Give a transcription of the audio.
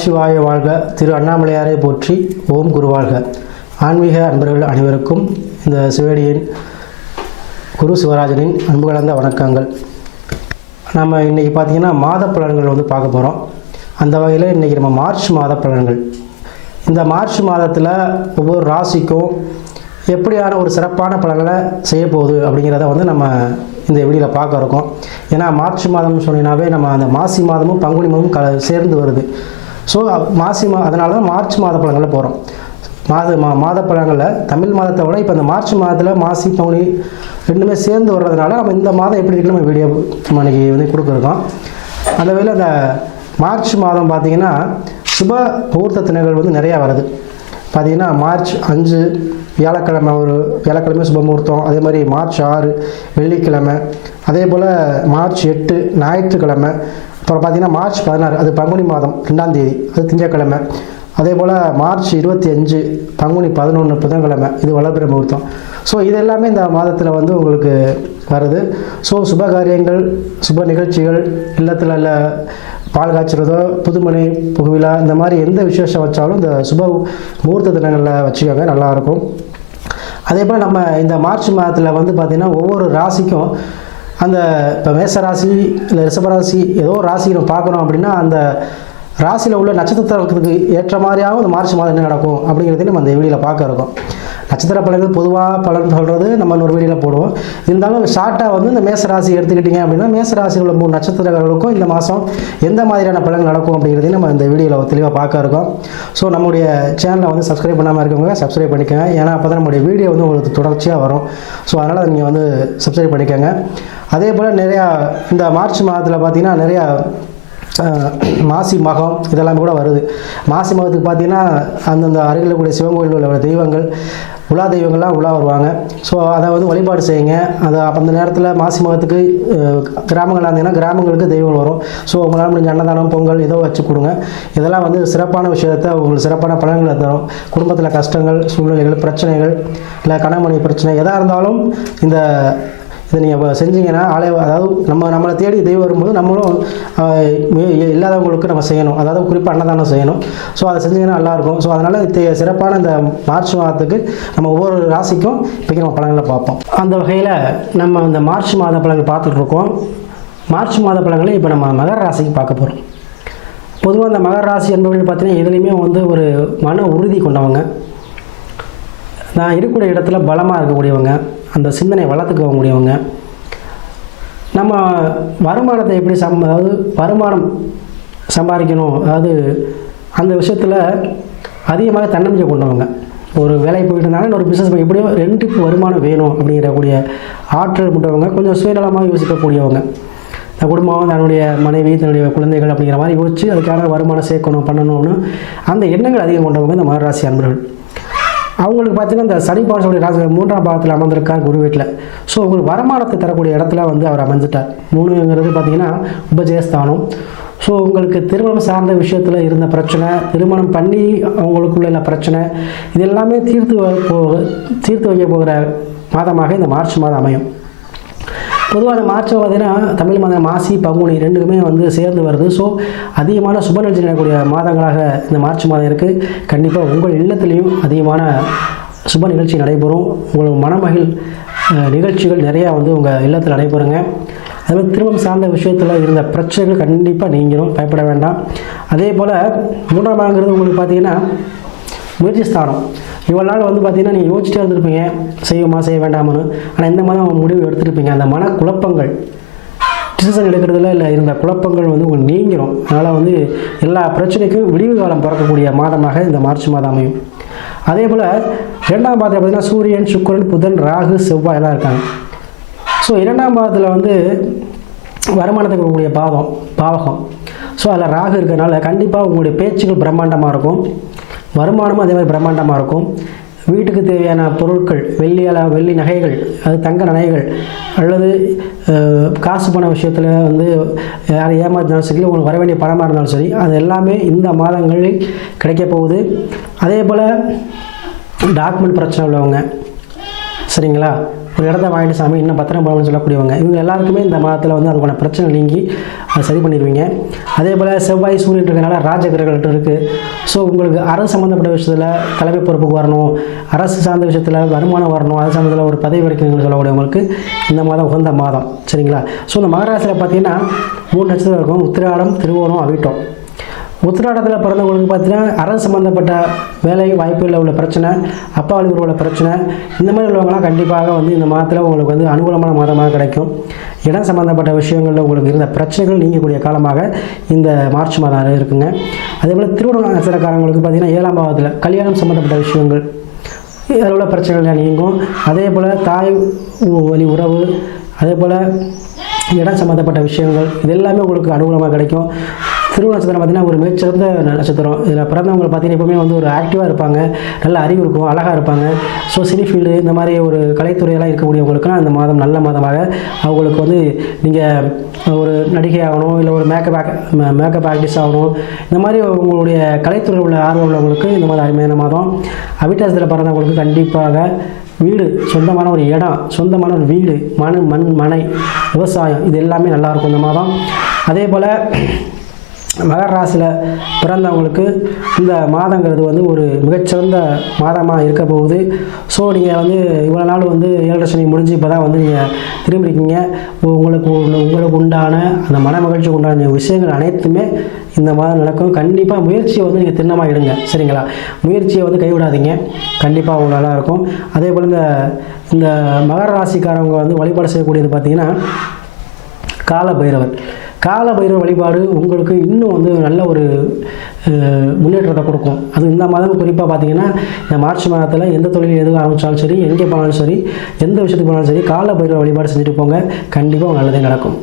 நமசிவாய வாழ்க. திரு அண்ணாமலையாரை போற்றி. ஓம் குருவாழ்க. ஆன்மீக அன்பர்கள் அனைவருக்கும் இந்த சிவடியின் குரு சிவராஜனின் அன்பு கலந்த வணக்கங்கள். நம்ம இன்றைக்கி பார்த்திங்கன்னா மாத பலன்கள் பார்க்க போகிறோம். அந்த வகையில் இன்றைக்கி நம்ம மார்ச் மாத பலன்கள். இந்த மார்ச் மாதத்தில் ஒவ்வொரு ராசிக்கும் எப்படியான ஒரு சிறப்பான பலன்களை செய்ய போகுது அப்படிங்கிறத நம்ம இந்த வீடியோவில் பார்க்க இருக்கோம். ஏன்னா மார்ச் மாதம்னு சொன்னீங்கன்னாவே நம்ம அந்த மாசி மாதமும் பங்குனி மாதமும் சேர்ந்து வருது. ஸோ அதனால தான் மார்ச் மாத பலன்களில் போகிறோம். மாத பலன்களில் தமிழ் மாதத்தை விட இப்போ இந்த மார்ச் மாதத்தில் மாசி பங்குனி ரெண்டுமே சேர்ந்து வர்றதுனால நம்ம இந்த மாதம் எப்படி இருக்குன்னு நம்ம வீடியோ நம்ம இன்றைக்கி கொடுக்குறோம். அந்த வகையில் அந்த மார்ச் மாதம் பார்த்திங்கன்னா சுப முகூர்த்த தினங்கள் நிறையா வருது. பார்த்திங்கன்னா மார்ச் 5 வியாழக்கிழமை, ஒரு வியாழக்கிழமை சுப முகூர்த்தம். அதே மாதிரி மார்ச் 6 வெள்ளிக்கிழமை. அதே போல் மார்ச் 8 ஞாயிற்றுக்கிழமை. அப்புறம் பார்த்திங்கன்னா மார்ச் 16 அது பங்குனி மாதம் 2ஆம் தேதி, அது திங்கட்கிழமை. அதே போல் மார்ச் 25 பங்குனி 11 புதன்கிழமை, இது வளர்பிறை முகூர்த்தம். ஸோ இது எல்லாமே இந்த மாதத்தில் உங்களுக்கு வருது. ஸோ சுப காரியங்கள், சுப நிகழ்ச்சிகள், இல்லத்தில் இல்லை பால் காய்ச்சறதோ, புதுமனை புகுவிழா, இந்த மாதிரி எந்த விசேஷம் வச்சாலும் இந்த சுப முகூர்த்த தினங்களில் வச்சுக்கோங்க, நல்லாயிருக்கும். அதே போல் நம்ம இந்த மார்ச் மாதத்தில் பார்த்திங்கன்னா ஒவ்வொரு ராசிக்கும் அந்த இப்போ மேச ராசி இல்லை ரிஷபராசி ஏதோ ராசி நம்ம பார்க்குறோம் அப்படின்னா அந்த ராசியில் உள்ள நட்சத்திரத்துக்கு ஏற்ற மாதிரியாகவும் இந்த மார்ச் மாதம் என்ன நடக்கும் அப்படிங்கிறதையும் நம்ம அந்த வீடியோவில் பார்க்க இருக்கோம். நட்சத்திர பலன்கள் பொதுவாக பலன் சொல்கிறது நம்ம ஒரு வீடியோவில் போடுவோம். இருந்தாலும் ஷார்ட்டாக இந்த மேச ராசி எடுத்துக்கிட்டிங்க அப்படின்னா மேச ராசியில் உள்ள 3 நட்சத்திரங்களுக்கும் இந்த மாதம் எந்த மாதிரியான பலன்கள் நடக்கும் அப்படிங்கிறதையும் நம்ம இந்த வீடியோவில் தெளிவாக பார்க்க இருக்கோம். ஸோ நம்முடைய சேனலை சப்ஸ்கிரைப் பண்ணாமல் இருக்கவங்க சப்ஸ்கிரைப் பண்ணிக்கோங்க. ஏன்னா அப்போ தான் நம்முடைய வீடியோ உங்களுக்கு தொடர்ச்சியாக வரும். ஸோ அதனால் நீங்கள் சப்ஸ்கிரைப் பண்ணிக்கோங்க. அதே போல் நிறையா இந்த மார்ச் மாதத்தில் பார்த்திங்கன்னா நிறையா மாசி மகம் இதெல்லாம் கூட வருது. மாசி மகத்துக்கு பார்த்திங்கன்னா அந்தந்த அருகில் கூடிய சிவன் கோயிலில் உள்ள தெய்வங்கள், உலா தெய்வங்கள்லாம் உலா வருவாங்க. ஸோ அதை வழிபாடு செய்யுங்க. அதை அந்த நேரத்தில் மாசி மகத்துக்கு கிராமங்களாக இருந்தீங்கன்னா கிராமங்களுக்கு தெய்வங்கள் வரும். ஸோ உங்களால் முடிஞ்ச அன்னதானம், பொங்கல் ஏதோ வச்சு கொடுங்க. இதெல்லாம் சிறப்பான விஷயத்தை உங்களுக்கு சிறப்பான பலன்களை தரும். குடும்பத்தில் கஷ்டங்கள், சூழ்நிலைகள், பிரச்சனைகள், இல்லை கணவன் பிரச்சனை எதாக இருந்தாலும் இதை நீங்கள் செஞ்சீங்கன்னா அதாவது நம்மளை தேடி தெய்வம் வரும்போது நம்மளும் இல்லாதவங்களுக்கு நம்ம செய்யணும். அதாவது குறிப்பாக அன்னதானம் செய்யணும். ஸோ அதை செஞ்சிங்கன்னா நல்லாயிருக்கும். ஸோ அதனால் சிறப்பான இந்த மார்ச் மாதத்துக்கு நம்ம ஒவ்வொரு ராசிக்கும் இப்போக்கி நம்ம பலன்களை பார்ப்போம். அந்த வகையில் நம்ம இந்த மார்ச் மாத பலன்கள் பார்த்துட்ருக்கோம். மார்ச் மாத பலன்களை இப்போ நம்ம மகர ராசிக்கு பார்க்க போகிறோம். பொதுவாக அந்த மகர ராசி என்பவர்கள் பார்த்தீங்கன்னா எதுலேயுமே ஒரு மன உறுதி கொண்டவங்க, நான் இருக்கக்கூடிய இடத்துல பலமாக இருக்கக்கூடியவங்க, அந்த சிந்தனை வளர்த்துக்க முடியவங்க. நம்ம வருமானத்தை எப்படி அதாவது வருமானம் சம்பாதிக்கணும், அதாவது அந்த விஷயத்தில் அதிகமாக தன்னம்பிக்கை கொண்டவங்க. ஒரு வேலைக்கு போயிட்டு இருந்தாலும் ஒரு பிஸ்னஸ் எப்படியோ 2க்கு வருமானம் வேணும் அப்படிங்கிறக்கூடிய ஆற்றல் கொண்டவங்க, கொஞ்சம் சுயநலமாக யோசிக்கக்கூடியவங்க. இந்த குடும்பம், தன்னுடைய மனைவி, தன்னுடைய குழந்தைகள் அப்படிங்கிற மாதிரி யோசித்து அதுக்கான வருமானம் சேர்க்கணும், பண்ணணும்னு அந்த எண்ணங்கள் அதிகம் கொண்டவங்க இந்த மகராசி அன்பர்கள். அவங்களுக்கு பார்த்திங்கன்னா இந்த சனி பாவனுடைய ராசி 3ஆம் பாவத்தில் அமர்ந்திருக்கார் குரு வீட்டில். ஸோ உங்களுக்கு வருமானத்தை தரக்கூடிய இடத்துல அவர் அமைஞ்சிட்டார். 3ங்கிறது பார்த்திங்கன்னா உபஜயஸ்தானம். ஸோ உங்களுக்கு திருமணம் சார்ந்த விஷயத்தில் இருந்த பிரச்சனை, திருமணம் பண்ணி அவங்களுக்குள்ள பிரச்சனை, இது எல்லாமே தீர்த்து வைக்க போகிற மாதமாக இந்த மார்ச் மாதம் அமையும். பொதுவாக அந்த மார்ச் பார்த்திங்கன்னா தமிழ் மாதம் மாசி பங்குனி ரெண்டுக்குமே சேர்ந்து வருது. ஸோ அதிகமான சுப நிகழ்ச்சி நடக்கக்கூடிய மாதங்களாக இந்த மார்ச் மாதம் இருக்குது. கண்டிப்பாக உங்கள் இல்லத்துலேயும் அதிகமான சுப நிகழ்ச்சி நடைபெறும். உங்களுக்கு மனமகிழ் நிகழ்ச்சிகள் நிறையா உங்கள் இல்லத்தில் நடைபெறுங்க. அதுமாதிரி திருமணம் சார்ந்த விஷயத்தில் இருந்த பிரச்சனைகள் கண்டிப்பாக நீங்களும் பயப்பட வேண்டாம். அதே போல் 3ஆம் பாவங்கிறது உங்களுக்கு பார்த்திங்கன்னா முயற்சி ஸ்தானம். இவ்வளோ நாள் பார்த்திங்கன்னா நீங்கள் யோசிச்சுட்டே இருந்திருப்பீங்க, செய்யுமா செய்ய வேண்டாமனு. ஆனால் இந்த மாதிரி முடிவு எடுத்துருப்பீங்க. அந்த மனக்குழப்பங்கள், டிசிஷன் எடுக்கிறதுல இல்லை இருந்த குழப்பங்கள் உங்களுக்கு நீங்கிடும். அதனால் எல்லா பிரச்சனைக்கும் விடிவு காலம் பிறக்கக்கூடிய மாதமாக இந்த மார்ச் மாதம் அமையும். அதே போல் 2ஆம் பாவத்தில் பார்த்திங்கன்னா சூரியன், சுக்கிரன், புதன், ராகு, செவ்வாய் எல்லாம் இருக்காங்க. ஸோ 2ஆம் பாவத்தில் வருமானத்தை கொடுக்கக்கூடிய பாவகம். ஸோ அதில் ராகு இருக்கிறதுனால கண்டிப்பாக உங்களுடைய பேச்சுகள் பிரம்மாண்டமாக இருக்கும், வருமானமும் அதே மாதிரி பிரம்மாண்டமாக இருக்கும். வீட்டுக்கு தேவையான பொருட்கள், வெள்ளி நகைகள், அது தங்க நகைகள் அல்லது காசு பண விஷயத்தில் யாரை ஏமாத்தினாலும் சரி, உங்களுக்கு வர வேண்டிய பணமாக இருந்தாலும் சரி, அது எல்லாமே இந்த மாதங்களில் கிடைக்க போகுது. அதே போல் டாக்குமெண்ட் பிரச்சனை உள்ளவங்க, சரிங்களா, ஒரு இடத்த வாங்கிட்டு சாமி இன்னும் பத்திரம் போகணும்னு சொல்லக்கூடியவங்க, இவங்க எல்லாருக்குமே இந்த மாதத்தில் வந்து அதுக்கான பிரச்சனை நீங்கி அதை சரி பண்ணிடுவீங்க. அதே போல் செவ்வாய் சூரியன் இருக்கிறனால ராஜகிரகங்கள் இருக்குது. ஸோ உங்களுக்கு அரசு சம்மந்தப்பட்ட விஷயத்தில் தலைமை பொறுப்புக்கு வரணும், அரசு சார்ந்த விஷயத்தில் வருமானம் வரணும், அது சம்மந்தத்தில் ஒரு பதவி கிடைக்கணும்னு சொல்லக்கூடியவங்களுக்கு இந்த மாதம் உகந்த மாதம். சரிங்களா? ஸோ இந்த மகராசியில் பார்த்தீங்கன்னா 3 நட்சத்திரம் இருக்கும்: உத்திராடம், திருவோணம், அவிட்டம். உத்திராடத்தில் பிறந்தவங்களுக்கு பார்த்தீங்கன்னா அரசு சம்மந்தப்பட்ட வேலை வாய்ப்புகளில் உள்ள பிரச்சனை, அப்பா வழியில் உள்ள பிரச்சனை, இந்த மாதிரி உள்ளவங்களாம் கண்டிப்பாக வந்து இந்த மாதத்தில் உங்களுக்கு வந்து அனுகூலமான மாதமாக கிடைக்கும். இடம் சம்மந்தப்பட்ட விஷயங்களில் உங்களுக்கு இருந்த பிரச்சனைகள் நீங்கக்கூடிய காலமாக இந்த மார்ச் மாதம் இருக்குங்க. அதே போல் திருவோண நட்சத்திரக்காரங்களுக்கு பார்த்தீங்கன்னா 7ஆம் பாவத்தில் கல்யாணம் சம்மந்தப்பட்ட விஷயங்கள், அதில் உள்ள பிரச்சனைகள் நீங்கும். அதே போல் தாய் வழி உறவு, அதே போல் இடம் சம்மந்தப்பட்ட விஷயங்கள், இது எல்லாமே உங்களுக்கு அனுகூலமாக கிடைக்கும். திருவோண நட்சத்திரம் பார்த்திங்கன்னா ஒரு மிகச்சிறந்த நட்சத்திரம். இதில் பிறந்தவங்க பார்த்திங்கன்னா எப்பவுமே வந்து ஒரு ஆக்டிவாக இருப்பாங்க, நல்ல அறிவு இருக்கும், அழகாக இருப்பாங்க. ஸோ சினி ஃபீல்டு இந்த மாதிரி ஒரு கலைத்துறையெல்லாம் இருக்கக்கூடியவங்களுக்குலாம் அந்த மாதம் நல்ல மாதமாக அவங்களுக்கு வந்து நீங்கள் ஒரு நடிகை ஆகணும், இல்லை ஒரு மேக்கப் ஆர்டிஸ்ட் ஆகணும், இந்த மாதிரி உங்களுடைய கலைத்துறையில் உள்ள ஆர்வம் உள்ளவங்களுக்கு இந்த மாதிரி அருமையான மாதம். அவிட்டத்தில் பிறந்தவங்களுக்கு கண்டிப்பாக வீடு, சொந்தமான ஒரு இடம், சொந்தமான ஒரு வீடு, மண் மனை, விவசாயம், இது எல்லாமே நல்லாயிருக்கும் இந்த மாதம். அதே போல் மகர ராசியில் பிறந்தவங்களுக்கு இந்த மாதங்கிறது வந்து ஒரு மிகச்சிறந்த மாதமாக இருக்க போகுது. ஸோ நீங்கள் வந்து இவ்வளோ நாள் வந்து 7.5 சனி முடிஞ்சு இப்போ தான் வந்து நீங்கள் திரும்பிருக்கீங்க. உங்களுக்கு உண்டான அந்த மன மகிழ்ச்சிக்கு உண்டான விஷயங்கள் அனைத்துமே இந்த மாதம் நடக்கும். கண்டிப்பாக முயற்சியை வந்து நீங்கள் திண்ணமாக எடுங்க. சரிங்களா? முயற்சியை வந்து கைவிடாதீங்க, கண்டிப்பாக உங்களுக்கு நல்லா இருக்கும். அதே போல் இந்த மகர ராசிக்காரவங்க வந்து வழிபாடு செய்யக்கூடியது பார்த்திங்கன்னா கால பைரவர் வழிபாடு உங்களுக்கு இன்னும் வந்து நல்ல ஒரு முன்னேற்றத்தை கொடுக்கும். அது இந்த மாதம் குறிப்பாக பார்த்தீங்கன்னா இந்த மார்ச் மாதத்தில் எந்த தொழில் எதுவும் ஆரம்பித்தாலும் சரி, எங்கே போனாலும் சரி, எந்த விஷயத்துக்கு போனாலும் சரி, கால பைரவர் வழிபாடு செஞ்சுட்டு போங்க, கண்டிப்பாக நல்லதே நடக்கும்.